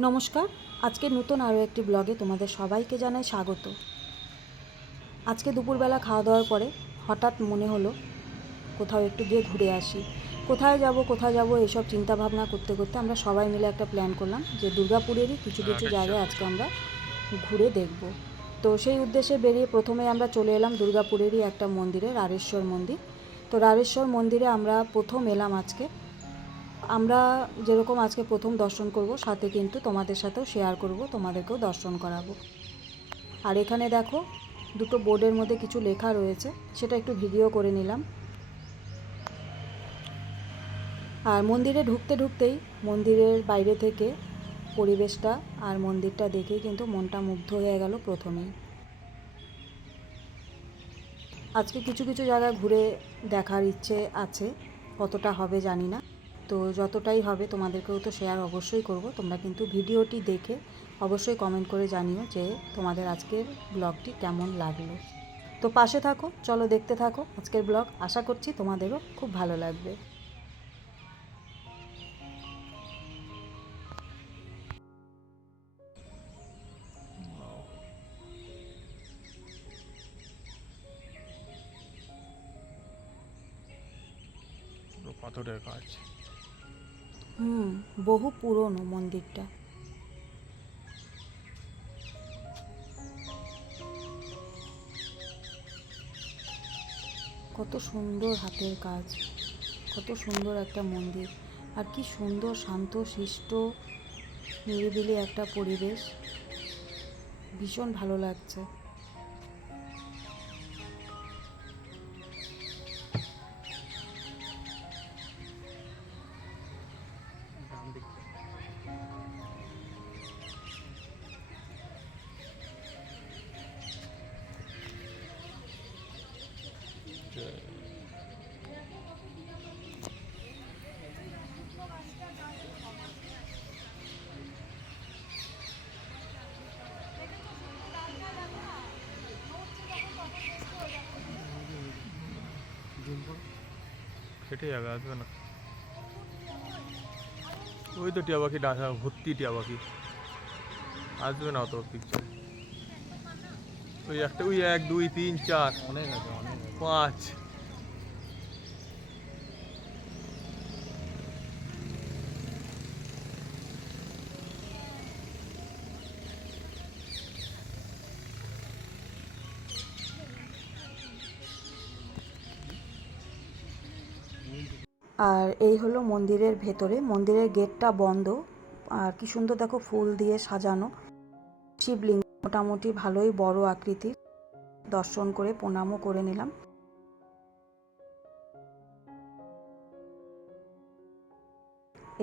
নমস্কার। আজকে নতুন আরও একটি ব্লগে তোমাদের সবাইকে জানাই স্বাগত। আজকে দুপুরবেলা খাওয়া দাওয়ার পরে হঠাৎ মনে হলো কোথাও একটু গিয়ে ঘুরে আসি। কোথায় যাব এইসব চিন্তা ভাবনা করতে করতে আমরা সবাই মিলে একটা প্ল্যান করলাম যে দুর্গাপুরেরই কিছু কিছু জায়গায় আজকে আমরা ঘুরে দেখব। তো সেই উদ্দেশ্যে বেরিয়ে প্রথমে আমরা চলে এলাম দুর্গাপুরেরই একটা মন্দিরে, রারেশ্বর মন্দির। তো রারেশ্বর মন্দিরে আমরা প্রথম এলাম আজকে। আমরা যেরকম আজকে প্রথম দর্শন করব, সাথে কিন্তু তোমাদের সাথেও শেয়ার করব, তোমাদেরকেও দর্শন করাবো। আর এখানে দেখো দুটো বোর্ডের মধ্যে কিছু লেখা রয়েছে, সেটা একটু ভিডিও করে নিলাম। আর মন্দিরে ঢুকতে ঢুকতেই মন্দিরের বাইরে থেকে পরিবেশটা আর মন্দিরটা দেখেই কিন্তু মনটা মুগ্ধ হয়ে গেল প্রথমেই। আজকে কিছু কিছু জায়গা ঘুরে দেখার ইচ্ছে আছে, কতটা হবে জানি না। তো যতটাই হবে তোমাদেরকেও তো শেয়ার অবশ্যই করব। তোমরা কিন্তু ভিডিওটি দেখে অবশ্যই কমেন্ট করে জানিও যে তোমাদের আজকের ব্লগটি কেমন লাগলো। তো পাশে থাকো, চলো দেখতে থাকো আজকের ব্লগ। আশা করছি তোমাদেরও খুব ভালো লাগবে। পাথরের কাজ। বহু পুরনো মন্দিরটা। কত সুন্দর হাতের কাজ, কত সুন্দর একটা মন্দির। আর কি সুন্দর শান্ত শিষ্ট নিরিবিলি একটা পরিবেশ, ভীষণ ভালো লাগছে। কেটে যাবে, আসবে না। ওই তো টিয়া পাখি ডাকা ভর্তি, টিয়া পাখি আসবে না অত পিকচার। ওই একটা, ওই 1 2 3 4 অনেক আছে, অনেক 5। আর এই হলো মন্দিরের ভেতরে, মন্দিরের গেটটা বন্ধ। আর কি সুন্দর দেখো ফুল দিয়ে সাজানো শিবলিঙ্গ, মোটামুটি ভালোই বড় আকৃতির। দর্শন করে প্রণামও করে নিলাম।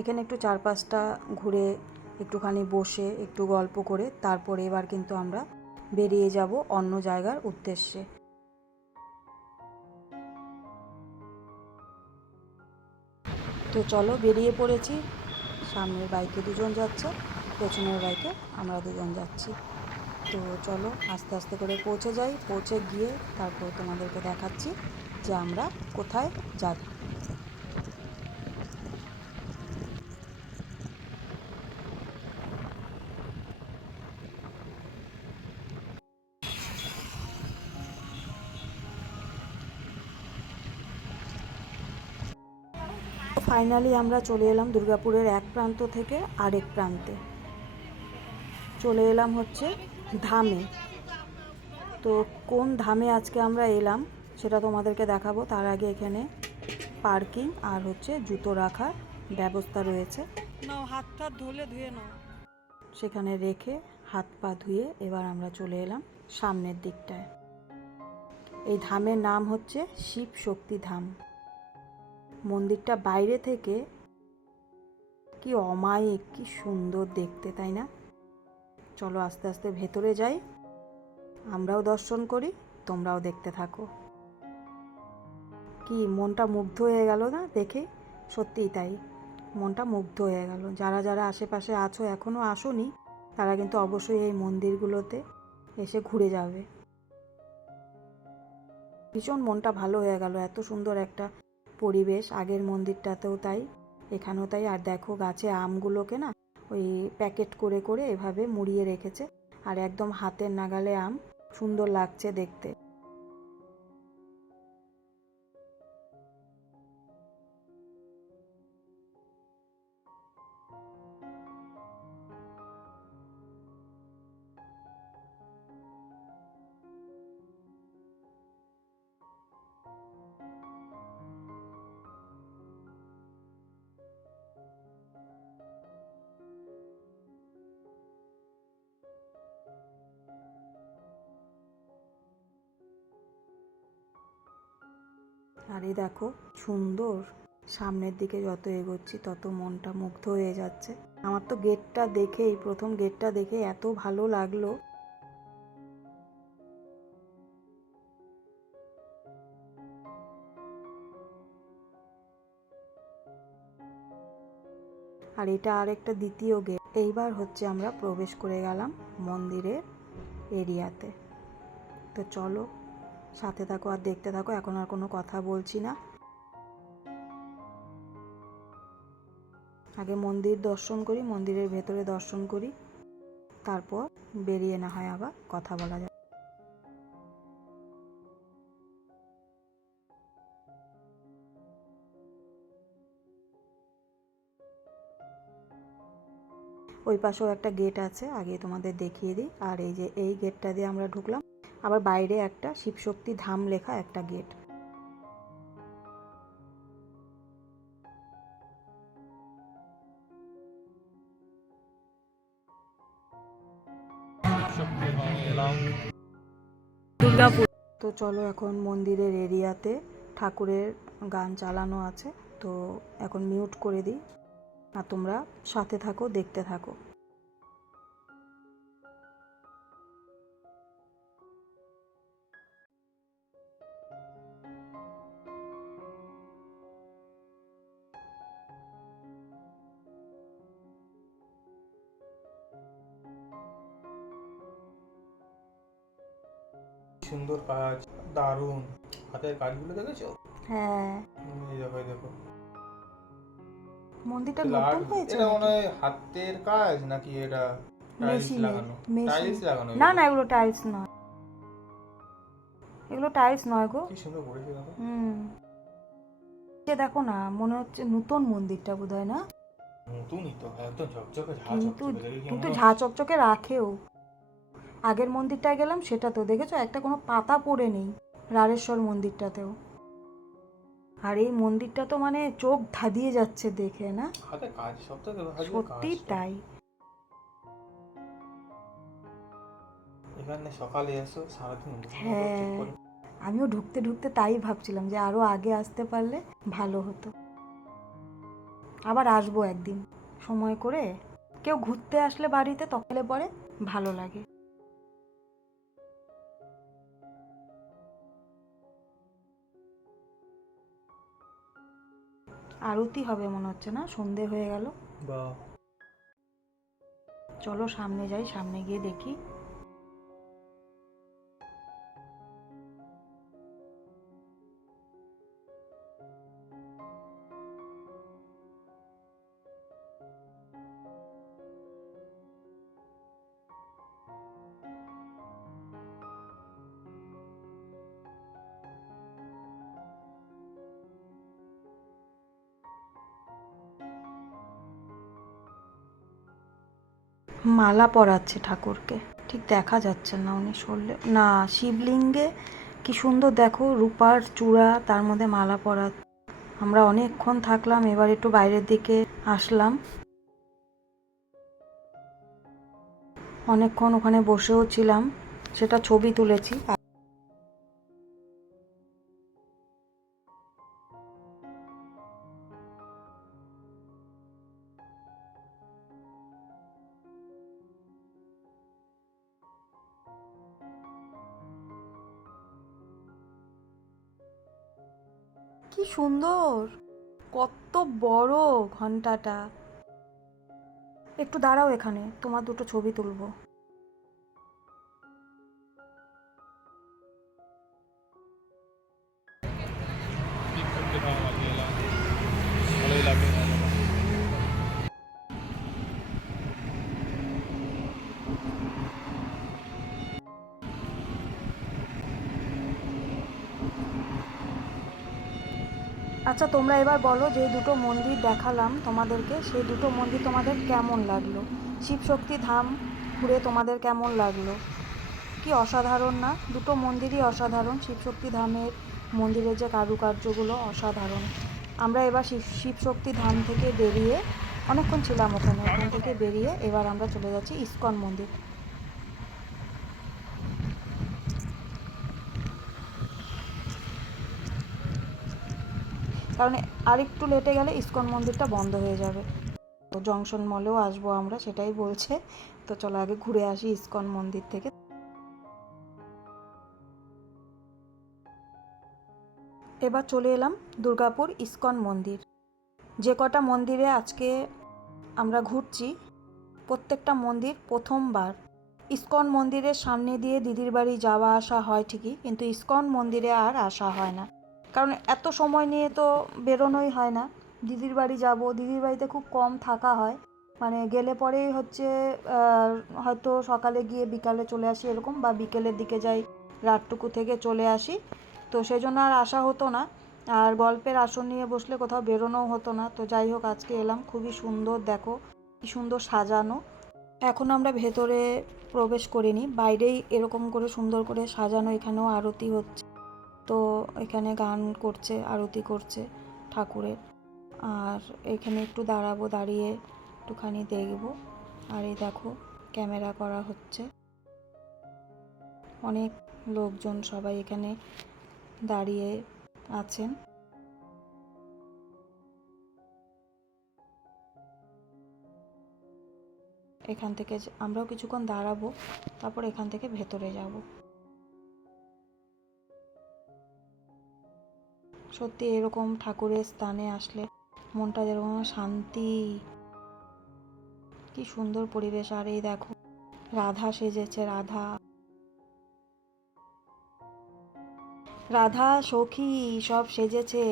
এখানে একটু চারপাশটা ঘুরে একটুখানি বসে একটু গল্প করে তারপরে এবার কিন্তু আমরা বেরিয়ে যাব অন্য জায়গার উদ্দেশ্যে। তো চলো বেরিয়ে পড়েছি। সামনের বাইকে দুজন যাচ্ছে, পেছনের বাইকে আমরা দুজন যাচ্ছি। তো চলো আস্তে আস্তে করে পৌঁছে যাই, পৌঁছে গিয়ে তারপর তোমাদেরকে দেখাচ্ছি যে আমরা কোথায় যাচ্ছি। ফাইনালি আমরা চলে এলাম দুর্গাপুরের এক প্রান্ত থেকে আরেক প্রান্তে। চলে এলাম হচ্ছে ধামে। তো কোন ধামে আজকে আমরা এলাম সেটা তোমাদেরকে দেখাবো। তার আগে এখানে পার্কিং আর হচ্ছে জুতো রাখার ব্যবস্থা রয়েছে। নাও হাতটা ধুয়ে নাও। সেখানে রেখে হাত পা ধুয়ে এবার আমরা চলে এলাম সামনের দিকটায়। এই ধামের নাম হচ্ছে শিব শক্তি ধাম। মন্দিরটা বাইরে থেকে কি অমায়িক, কি সুন্দর দেখতে, তাই না? চলো আস্তে আস্তে ভেতরে যাই, আমরাও দর্শন করি, তোমরাও দেখতে থাকো। কি মনটা মুগ্ধ হয়ে গেল না দেখে? সত্যিই তাই, মনটা মুগ্ধ হয়ে গেল। যারা যারা আশেপাশে আছো এখনও আসোনি, তারা কিন্তু অবশ্যই এই মন্দিরগুলোতে এসে ঘুরে যাবে। ভীষণ মনটা ভালো হয়ে গেল, এত সুন্দর একটা পরিবেশ। আগের মন্দিরটাতেও তাই, এখানেও তাই। আর দেখো গাছে আমগুলোকে না ওই প্যাকেট করে করে এভাবে মুড়িয়ে রেখেছে, আর একদম হাতের নাগালে আম, সুন্দর লাগছে দেখতে। আর এই দেখো সুন্দর, সামনের দিকে যত এগোচ্ছি তত মনটা মুগ্ধ হয়ে যাচ্ছে। আমার তো গেটটা দেখেই, প্রথম গেটটা দেখে এত ভালো লাগলো। আর এটা আর একটা দ্বিতীয় গেট। এইবার হচ্ছে আমরা প্রবেশ করে গেলাম মন্দিরের এরিয়াতে। তো চলো সাথে থাকো আর দেখতে থাকো, এখন আর কোনো কথা বলছি না। আগে মন্দির দর্শন করি, মন্দিরের ভেতরে দর্শন করি, তারপর বেরিয়ে না হয় আবার কথা বলা যায়। ওই পাশেও একটা গেট আছে, আগে তোমাদের দেখিয়ে দিই। আর এই যে এই গেটটা দিয়ে আমরা ঢুকলাম, আবার বাইরে একটা শিবশক্তি ধাম লেখা একটা গেট। দুর্গাপুর। তো চলো এখন মন্দিরের এরিয়াতে ঠাকুরের গান চালানো আছে, তো এখন মিউট করে দিই, আর তোমরা সাথে থাকো, দেখতে থাকো। সুন্দর কাজ, দারুণ হাতের কাজগুলো দেখেছো? হ্যাঁ, এই দেখো এই দেখো, মন্দিরটা নতুন হয়েছে এটা মনে নাকি? হয় হাতের কাজ নাকি এটা টাইলস মেশিনের, লাগানো? মেশিন। টাইলস লাগানো? না না, এগুলো টাইলস নয়, এগুলো টাইলস নয় গো। কি সুন্দর করেছে দেখো। যে দেখো না, মনে হচ্ছে নতুন মন্দিরটা বোধহয়, না? নতুনই তো, একদম ঝকঝকে ঝা কিন্তু চকচকে, দেখে কি কিন্তু মনে ঝা চকচকে রাখেও। আগের মন্দিরটায় গেলাম সেটা তো দেখেছো, একটা কোনো পাতা পড়ে নেই, রাড়েশ্বর মন্দিরটাতেও। আর এই মন্দিরটা তো মানে চোখ ধাঁধিয়ে যাচ্ছে দেখে, না? হাতে কাজ, সব থেকে ভালো সত্যি কাজটা। তাই। এখানে সকালে এসো, সারাদিন হ্যাঁ, আমিও ঢুকতে ঢুকতে তাই ভাবছিলাম যে আরো আগে আসতে পারলে ভালো হতো। আবার আসবো একদিন সময় করে, কেউ ঘুরতে আসলে বাড়িতে তখন পরে ভালো লাগে। আরতি হবে মনে হচ্ছে, না? সন্ধে হয়ে গেল। বাহ, চলো সামনে যাই, সামনে গিয়ে দেখি। মালা পরাচ্ছে ঠাকুরকে, ঠিক দেখা যাচ্ছে না উনি শরীরে, না শিবলিঙ্গে। কি সুন্দর দেখো, রূপার চূড়া, তার মধ্যে মালা পরা। আমরা অনেকক্ষণ থাকলাম, এবার একটু বাইরের দিকে আসলাম, অনেকক্ষণ ওখানে বসেও ছিলাম, সেটা ছবি তুলেছি। কি সুন্দর, কত বড় ঘন্টাটা। একটু দাঁড়াও, এখানে তোমার দুটো ছবি তুলবো। ভালোই লাগে। আচ্ছা, তোমরা এবার বলো যে দুটো মন্দির দেখালাম তোমাদেরকে, সেই দুটো মন্দির তোমাদের কেমন লাগলো? শিবশক্তি ধাম ঘুরে তোমাদের কেমন লাগলো? কি অসাধারণ না? দুটো মন্দিরই অসাধারণ। শিবশক্তি ধামের মন্দিরের যে কারুকার্যগুলো অসাধারণ। আমরা এবার শিবশক্তি ধাম থেকে বেরিয়ে, অনেকক্ষণ ছিলাম ওখানে, ওখান থেকে বেরিয়ে এবার আমরা চলে যাচ্ছি ইস্কন মন্দির। কারণ আরেকটু লেটে গেলে ইস্কন মন্দিরটা বন্ধ হয়ে যাবে। তো জংশন মলেও আসবো আমরা, সেটাই বলছে। তো চলো আগে ঘুরে আসি ইস্কন মন্দির থেকে। এবার চলে এলাম দুর্গাপুর ইস্কন মন্দির। যে কটা মন্দিরে আজকে আমরা ঘুরছি, প্রত্যেকটা মন্দির প্রথমবার। ইস্কন মন্দিরের সামনে দিয়ে দিদির বাড়ি যাওয়া আসা হয় ঠিকই, কিন্তু ইস্কন মন্দিরে আর আসা হয় না, কারণ এত সময় নিয়ে তো বেরোনোই হয় না। দিদির বাড়ি যাব, দিদির বাড়িতে খুব কম থাকা হয়, মানে গেলে পরেই হচ্ছে হয়তো সকালে গিয়ে বিকালে চলে আসি এরকম, বা বিকেলের দিকে যাই, রাতটুকু থেকে চলে আসি। তো সেই জন্য আর আসা হতো না, আর গল্পের আসন নিয়ে বসলে কোথাও বেরোনোও হতো না। তো যাই হোক, আজকে এলাম। খুবই সুন্দর, দেখো কি সুন্দর সাজানো। এখন আমরা ভেতরে প্রবেশ করিনি, বাইরেই এরকম করে সুন্দর করে সাজানো। এখানেও আরতি হচ্ছে, তো এখানে গান করছে, আরতি করছে ঠাকুরের। আর এখানে একটু দাঁড়াবো, দাঁড়িয়ে একটুখানি দেখবো। আর এই দেখো ক্যামেরা করা হচ্ছে, অনেক লোকজন সবাই এখানে দাঁড়িয়ে আছেন। এখান থেকে আমরাও কিছুক্ষণ দাঁড়াবো, তারপর এখান থেকে ভেতরে যাব। সত্যি এরকম ঠাকুরের স্থানে আসলে মনটা যেরকম শান্তি, কি সুন্দর পরিবেশ। আর এই দেখো রাধা সেজেছে, রাধা রাধা সখী সব সেজেছে।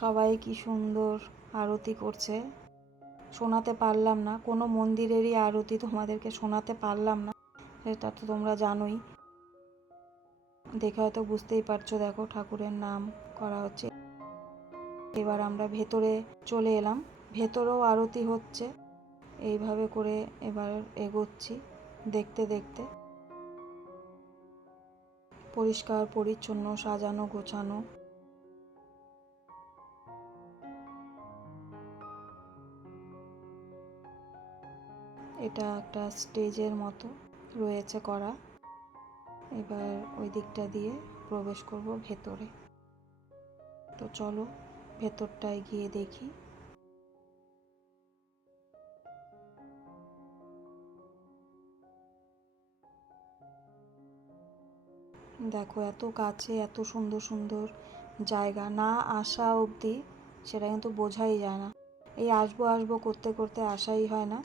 সবাই কি সুন্দর আরতি করছে। শোনাতে পারলাম না, কোনো মন্দিরেরই আরতি তোমাদেরকে শোনাতে পারলাম না, সেটা তো তোমরা জানোই। দেখে হয়তো বুঝতেই পারছো, দেখো ঠাকুরের নাম করা হচ্ছে। এবার আমরা ভেতরে চলে এলাম, ভেতরেও আরতি হচ্ছে। এইভাবে করে এবার এগোচ্ছি দেখতে দেখতে। পরিষ্কার পরিচ্ছন্ন, সাজানো গোছানো। এটা একটা স্টেজের মতো রয়েছে করা। এবার ওই দিকটা দিয়ে প্রবেশ করব ভেতরে। তো চলো ভেতরটায় গিয়ে দেখি। দেখো এত কাছে, এত সুন্দর সুন্দর জায়গা, না আসা অবধি সেটা কিন্তু বোঝাই যায় না। এই আসবো আসবো করতে করতে আসাই হয় না।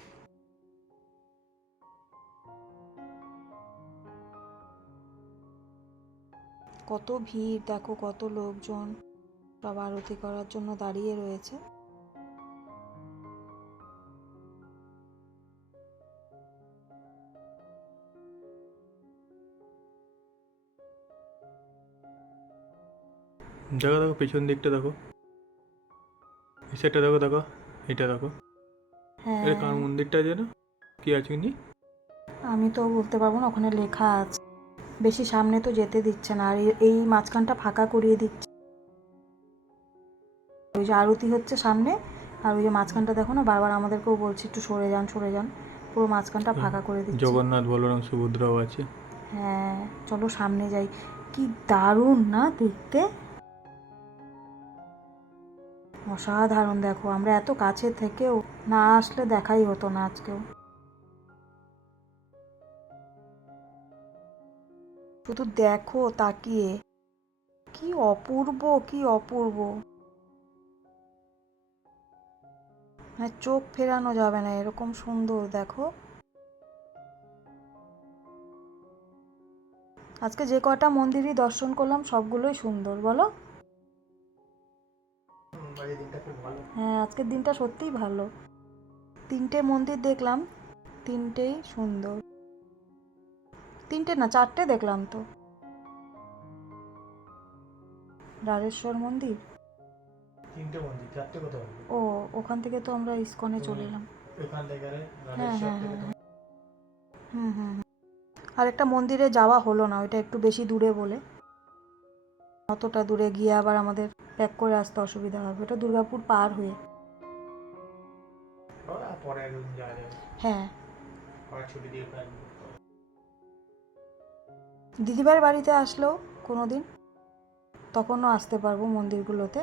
কত ভিড় দেখো, কত লোকজন সব আরতি করার জন্য দাঁড়িয়ে রয়েছে। দেখো দেখো পেছন দিকটা দেখো, সেটা দেখো, দেখো এটা দেখো। হ্যাঁ, এটা কার মন্দিরটা যেন, কি আছে নি? আমি তো বলতে পারবো না, ওখানে লেখা আছে। বেশি সামনে তো যেতে দিচ্ছে না, আর এই মাঝখানটা ফাঁকা করিয়ে দিচ্ছে। ওই যে আরতি হচ্ছে সামনে, আর ওই যে মাঝখানটা দেখো না, বারবার আমাদেরকেও বলছে একটু সরে যান সরে যান, পুরো মাঝখানটা ফাঁকা করে দিচ্ছে। জগন্নাথ বলরাম সুভদ্রাও আছে। হ্যাঁ চলো সামনে যাই। কি দারুণ না দেখতে, অসাধারণ। দেখো আমরা এত কাছে থেকেও না আসলে দেখাই হতো না আজকেও। শুধু দেখো তাকিয়ে, কি অপূর্ব, কি অপূর্ব, মানে চোখ ফেরানো যাবে না, এরকম সুন্দর। দেখো আজকে যে কটা মন্দিরই দর্শন করলাম সবগুলোই সুন্দর, বলো? হ্যাঁ আজকের দিনটা সত্যিই ভালো। 3টে মন্দির দেখলাম, 3টেই সুন্দর। 3টে না 4টে দেখলাম তো। দ্বারেশ্বর মন্দির। তিনটে মন্দির, চারটে কোথাও হবে। ও, ওখান থেকে তো আমরা ইসকনে চলে এলাম। এখান থেকে হ্যাঁ হ্যাঁ হ্যাঁ। হুম হুম হুম। আর একটা মন্দিরে যাওয়া হলো না, ওইটা একটু বেশি দূরে বলে। অতটা দূরে গিয়ে আবার আমাদের প্যাক করে আসতে অসুবিধা হবে, ওটা দুর্গাপুর পার হয়ে। পরে একদিন যাওয়া যাবে। হ্যাঁ, পরে ছুটি দিয়ে প্ল্যান করতে হবে। দিদিভাইয়ের বাড়িতে আসলেও কোনো দিন তখনও আসতে পারবো মন্দিরগুলোতে।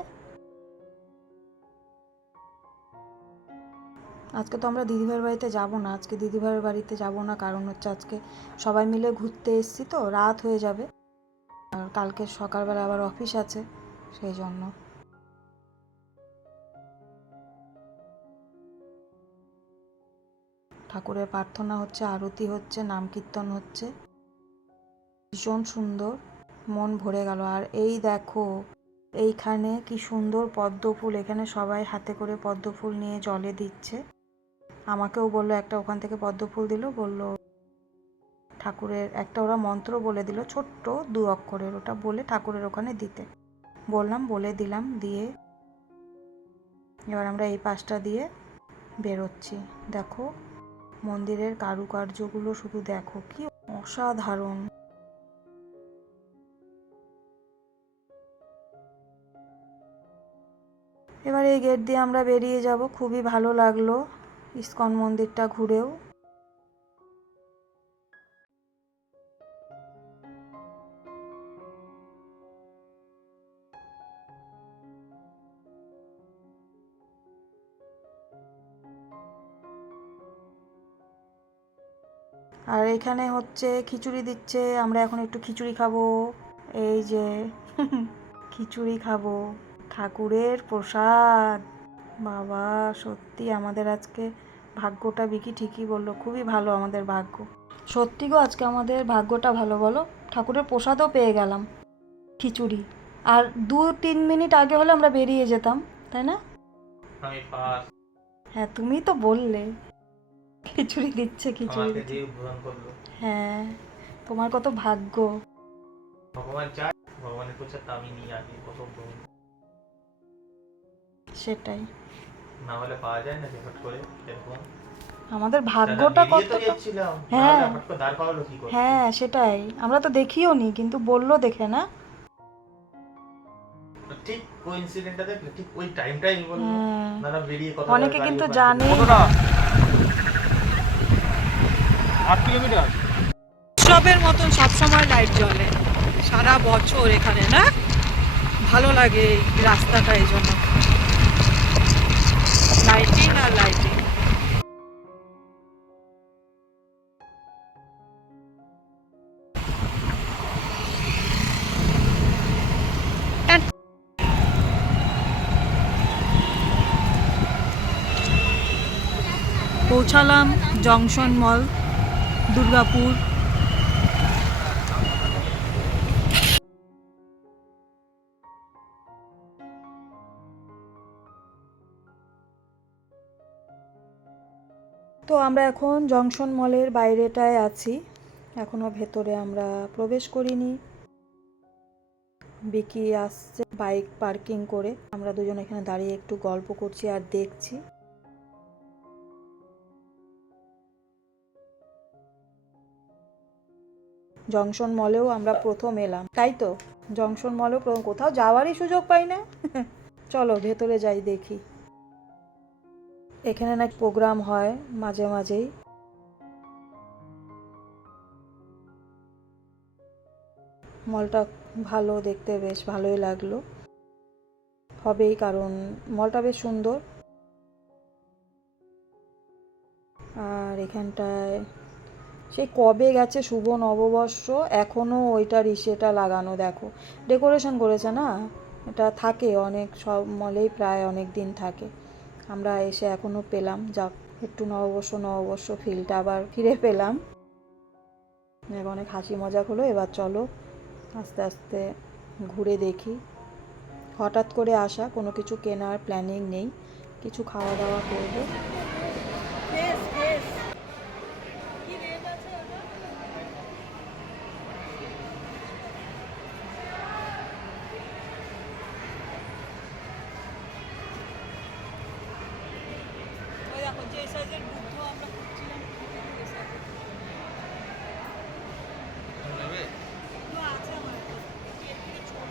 আজকে তো আমরা দিদিভাইয়ের বাড়িতে যাব না, আজকে দিদিভাইয়ের বাড়িতে যাব না কারণ হচ্ছে আজকে সবাই মিলে ঘুরতে এসেছি তো রাত হয়ে যাবে, আর কালকে সকালবেলা আবার অফিস আছে, সেই জন্য। ঠাকুরের প্রার্থনা হচ্ছে, আরতি হচ্ছে, নাম কীর্তন হচ্ছে, ভীষণ সুন্দর, মন ভরে গেল। আর এই দেখো এইখানে কি সুন্দর পদ্ম ফুল, এখানে সবাই হাতে করে পদ্ম ফুল নিয়ে জলে দিচ্ছে। আমাকেও বললো একটা, ওখান থেকে পদ্ম ফুল দিল, বললো ঠাকুরের একটা ওরা মন্ত্র বলে দিল ছোট্ট 2 অক্ষরের, ওটা বলে ঠাকুরের ওখানে দিতে বললাম, বলে দিলাম। দিয়ে এবার আমরা এই পাশটা দিয়ে বেরোচ্ছি। দেখো মন্দিরের কারুকার্যগুলো শুধু দেখো, কি অসাধারণ। এবার এই গেট দিয়ে আমরা বেরিয়ে যাব। খুবই ভালো লাগলো ইসকন মন্দিরটা ঘুরেও। আর এখানে হচ্ছে খিচুড়ি দিচ্ছে, আমরা এখন একটু খিচুড়ি খাবো। এই যে খিচুড়ি খাবো, ঠাকুরের প্রসাদ। বাবা সত্যি আমাদের আজকে ভাগ্যটা, বিকি ঠিকই বললো, খুবই ভালো আমাদের ভাগ্য। সত্যি গো, আজকে আমাদের ভাগ্যটা ভালো, বলো। ঠাকুরের প্রসাদও পেয়ে গেলাম, খিচুড়ি। আর 2-3 মিনিট আগে হলে আমরা বেরিয়ে যেতাম, তাই না? হ্যাঁ, তুমি তো বললে খিচুড়ি দিচ্ছে, খিচুড়ি দিচ্ছে। হ্যাঁ, তোমার কত ভাগ্য। ভগবান চায় ভগবানের প্রসাদ আমি নিয়ে আসি, কত সেটাই, না হলে পাওয়া যায় না হঠাৎ করে এরকম। আমাদের ভাগ্যটা কত। হ্যাঁ হ্যাঁ, সেটাই, আমরা তো দেখিও নি, কিন্তু বললো দেখে না। ঠিক কোইন্সিডেন্টটা দেখলে ঠিক ওই টাইমটাই বললো দাদা বেরিয়ে কথা। অনেকে কিন্তু জানে 8 কিলোমিটার। উৎসবের মতন সবসময় লাইট জ্বলে সারা বছর এখানে, না? ভালো লাগে এই রাস্তাটা, এই জন্য লাইটিং আর লাইটিং। পৌঁছালাম জংশন মল, দুর্গাপুর। তো আমরা এখন জংশন মলের বাইরেটায় আছি, এখনো ভেতরে আমরা প্রবেশ করিনি। বিকি আসছে বাইক পার্কিং করে, আমরা দুজন এখানে দাঁড়িয়ে একটু গল্প করছি আর দেখছি। জংশন মলেও আমরা প্রথম এলাম, তাই তো? জংশন মলেও প্রথম, কোথাও যাওয়ারই সুযোগ পাই না। চলো ভেতরে যাই, দেখি। এখানে নাকি প্রোগ্রাম হয় মাঝে মাঝেই। মলটা ভালো দেখতে, বেশ ভালোই লাগলো, হবেই কারণ মলটা বেশ সুন্দর। আর এখানটায় সেই কবে গেছে শুভ নববর্ষ, এখনও ওইটার ইসেটা লাগানো, দেখো ডেকোরেশন করেছে না। এটা থাকে অনেক সব মলেই, প্রায় অনেক দিন থাকে। আমরা এসে এখনও পেলাম, যাক একটু নববর্ষ নববর্ষ ফিলটা আবার ফিরে পেলাম। অনেক হাসি মজা হলো। এবার চলো আস্তে আস্তে ঘুরে দেখি। হঠাৎ করে আসা, কোনো কিছু কেনার প্ল্যানিং নেই, কিছু খাওয়া দাওয়া করবো। এই সাইজের বুদ্ধ আমরা খুঁজছিলাম, এই size এর। না, আছে আমার একটা। এর থেকে ছোট।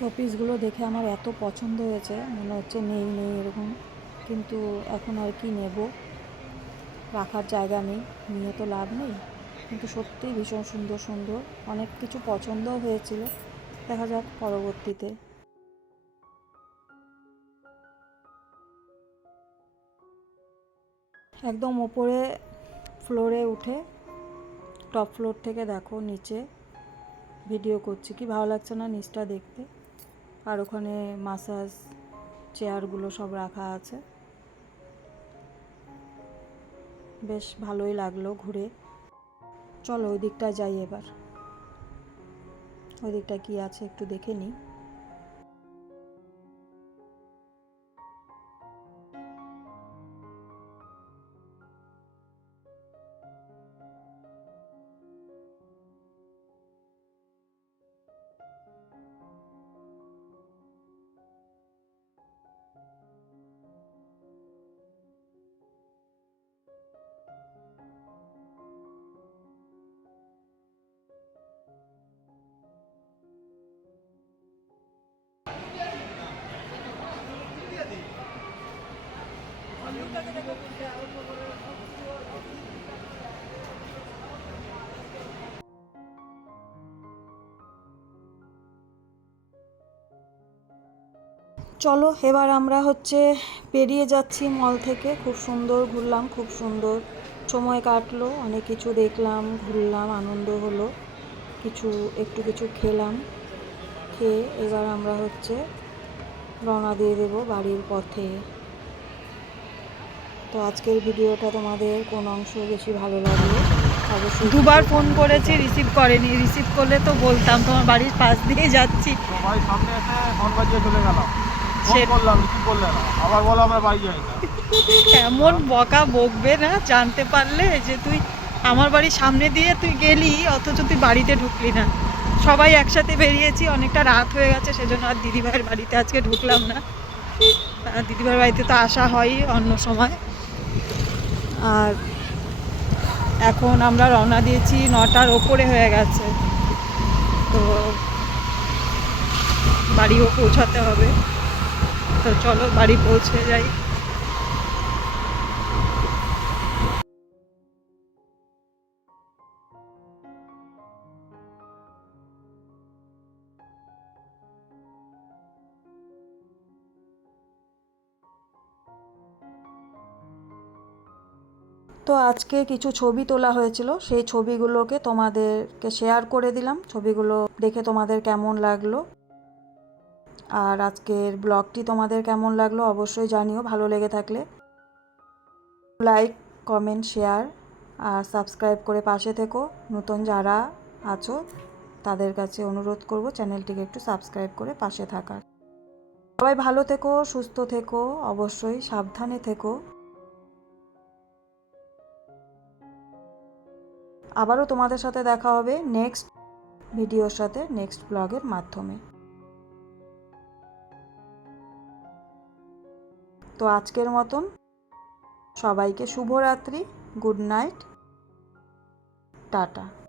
শোপিসগুলো দেখে আমার এত পছন্দ হয়েছে, মনে হচ্ছে নেই নেই এরকম, কিন্তু এখন আর কি নেব, রাখার জায়গা নেই, নিয়ে তো লাভ নেই। কিন্তু সত্যিই ভীষণ সুন্দর সুন্দর অনেক কিছু পছন্দও হয়েছিল, দেখা যাক পরবর্তীতে। একদম ওপরে ফ্লোরে উঠে টপ ফ্লোর থেকে দেখো নিচে ভিডিও করছি, কি ভালো লাগছে না নিচটা দেখতে। আর ওখানে মাসাজ চেয়ারগুলো সব রাখা আছে, বেশ ভালোই লাগলো ঘুরে। চলো ওই দিকটা যাই এবার, ওই দিকটা কি আছে একটু দেখে নিই। চলো এবার আমরা পেরিয়ে যাচ্ছি মল থেকে। খুব সুন্দর ঘুরলাম, খুব সুন্দর সময় কাটলো, অনেক কিছু দেখলাম, ঘুরলাম, আনন্দ হলো, একটু কিছু খেলাম। খেয়ে এবার আমরা রওনা দিয়ে দেবো বাড়ির পথে। তো আজকের ভিডিওটা তোমাদের কোন অংশ বেশি ভালো লাগলো অবশ্যই দুবার ফোন করেছি, রিসিভ করেনি। রিসিভ করলে তো বলতাম, তোমার বাড়ির পাশ দিয়ে যাচ্ছি। সবাই সামনে এসে ফোন বাজিয়ে চলে গেলাম, ফোন সে- করলাম, রিসিভ করলে না, আবার বলো আমরা বাড়ি যাই না। এমন বকা বকবে না জানতে পারলে যে তুই আমার বাড়ির সামনে দিয়ে তুই গেলি, অথচ তুই বাড়িতে ঢুকলি না। সবাই একসাথে বেরিয়েছি, অনেকটা রাত হয়ে গেছে, সেজন্য আর দিদিভাইয়ের বাড়িতে আজকে ঢুকলাম না। দিদিভাইয়ের বাড়িতে তো আসা হয় অন্য সময়। আর এখন আমরা রওনা দিয়েছি, 9টার ওপরে হয়ে গেছে, তো বাড়িও পৌঁছাতে হবে। তো চলো বাড়ি পৌঁছে যাই। তো আজকে কিছু ছবি তোলা হয়েছিল, সেই ছবিগুলোকে তোমাদেরকে শেয়ার করে দিলাম। ছবিগুলো দেখে তোমাদের কেমন লাগলো, আর আজকের ব্লগটি তোমাদের কেমন লাগলো অবশ্যই জানিও। ভালো লেগে থাকলে লাইক, কমেন্ট, শেয়ার আর সাবস্ক্রাইব করে পাশে থেকো। নতুন যারা আছো তাদের কাছে অনুরোধ করব চ্যানেলটিকে একটু সাবস্ক্রাইব করে পাশে থাকার। সবাই ভালো থেকো, সুস্থ থেকো, অবশ্যই সাবধানে থেকো। আবারও তোমাদের সাথে দেখা হবে নেক্সট ভিডিওর সাথে, নেক্সট ব্লগের মাধ্যমে। তো আজকের মতন সবাইকে শুভরাত্রি, গুড নাইট, টাটা।